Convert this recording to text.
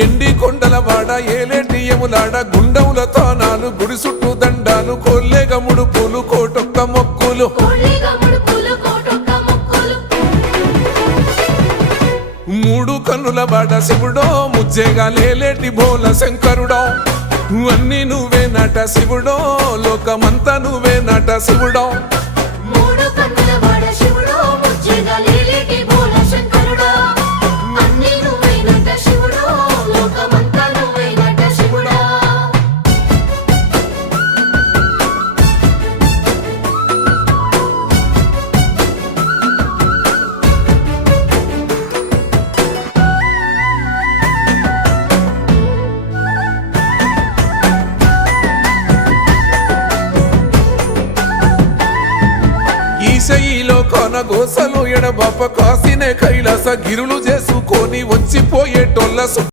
ఎండి కొండల వాడ ఏలేటి యములాడ గుండముల తానాలు గుడి చుట్టూ దండాలు కొల్లేగ ముడుపులు కోటొక్క మొక్కులు మూడు కన్నుల వాడ శివుడో ముజ్జేగా లేలేటి బోల శంకరుడో అన్ని నువ్వే నట శివుడో లోకమంతా నువ్వే నట శివుడో ఈశయిలో కొనగోసలు ఎడబాప కాసినే కైలాస గిరులు చేసుకొని వచ్చిపోయేటోళ్ళ